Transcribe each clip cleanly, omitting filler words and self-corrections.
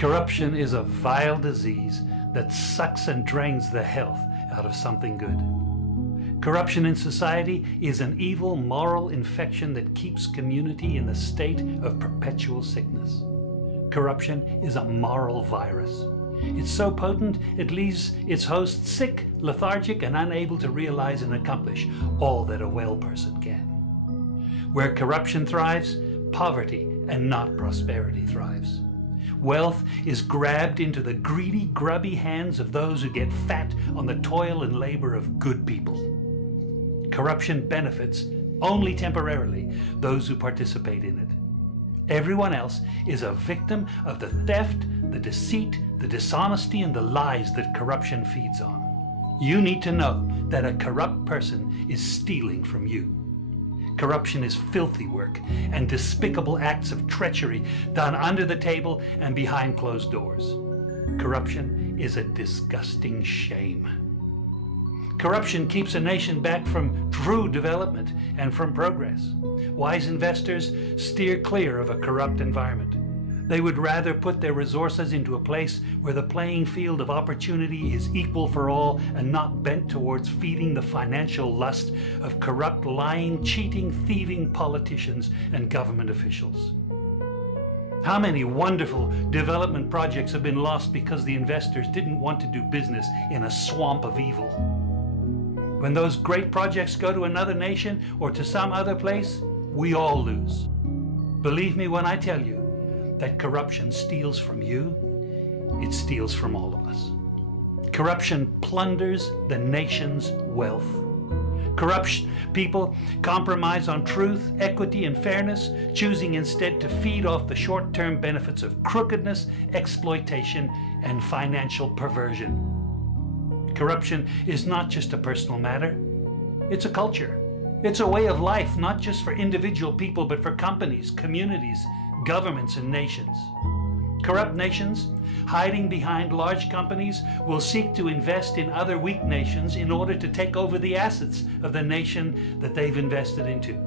Corruption is a vile disease that sucks and drains the health out of something good. Corruption in society is an evil moral infection that keeps community in a state of perpetual sickness. Corruption is a moral virus. It's so potent it leaves its host sick, lethargic, and unable to realize and accomplish all that a well person can. Where corruption thrives, poverty and not prosperity thrives. Wealth is grabbed into the greedy, grubby hands of those who get fat on the toil and labor of good people. Corruption benefits only temporarily those who participate in it. Everyone else is a victim of the theft, the deceit, the dishonesty, and the lies that corruption feeds on. You need to know that a corrupt person is stealing from you. Corruption is filthy work and despicable acts of treachery done under the table and behind closed doors. Corruption is a disgusting shame. Corruption keeps a nation back from true development and from progress. Wise investors steer clear of a corrupt environment. They would rather put their resources into a place where the playing field of opportunity is equal for all and not bent towards feeding the financial lust of corrupt, lying, cheating, thieving politicians and government officials. How many wonderful development projects have been lost because the investors didn't want to do business in a swamp of evil? When those great projects go to another nation or to some other place, we all lose. Believe me when I tell you that corruption steals from you, it steals from all of us. Corruption plunders the nation's wealth. Corrupt people compromise on truth, equity, and fairness, choosing instead to feed off the short-term benefits of crookedness, exploitation, and financial perversion. Corruption is not just a personal matter, it's a culture. It's a way of life, not just for individual people, but for companies, communities, governments, and nations. Corrupt nations, hiding behind large companies, will seek to invest in other weak nations in order to take over the assets of the nation that they've invested into.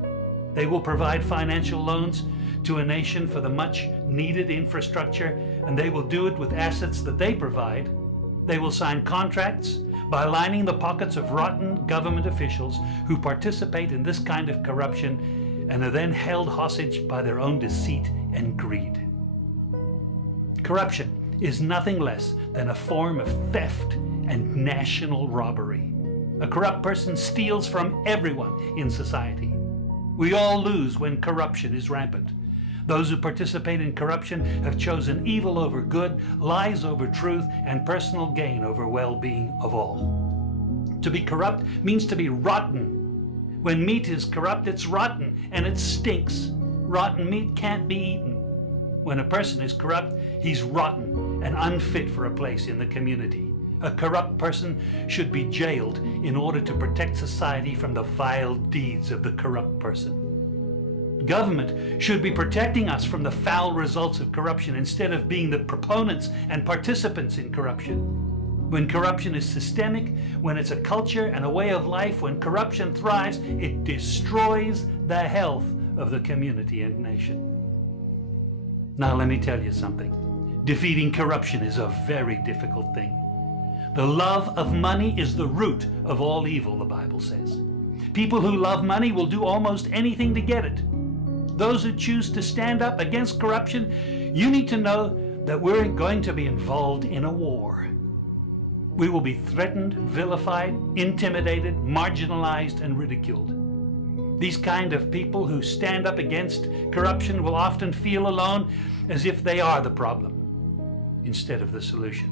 They will provide financial loans to a nation for the much needed infrastructure, and they will do it with assets that they provide. They will sign contracts by lining the pockets of rotten government officials who participate in this kind of corruption and are then held hostage by their own deceit and greed. Corruption is nothing less than a form of theft and national robbery. A corrupt person steals from everyone in society. We all lose when corruption is rampant. Those who participate in corruption have chosen evil over good, lies over truth, and personal gain over well-being of all. To be corrupt means to be rotten. When meat is corrupt, it's rotten and it stinks. Rotten meat can't be eaten. When a person is corrupt, he's rotten and unfit for a place in the community. A corrupt person should be jailed in order to protect society from the vile deeds of the corrupt person. Government should be protecting us from the foul results of corruption instead of being the proponents and participants in corruption. When corruption is systemic, when it's a culture and a way of life, when corruption thrives, it destroys the health of the community and nation. Now let me tell you something. Defeating corruption is a very difficult thing. The love of money is the root of all evil, the Bible says. People who love money will do almost anything to get it. Those who choose to stand up against corruption, you need to know that we're going to be involved in a war. We will be threatened, vilified, intimidated, marginalized, and ridiculed. These kind of people who stand up against corruption will often feel alone, as if they are the problem instead of the solution.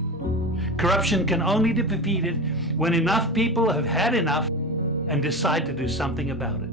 Corruption can only be defeated when enough people have had enough and decide to do something about it.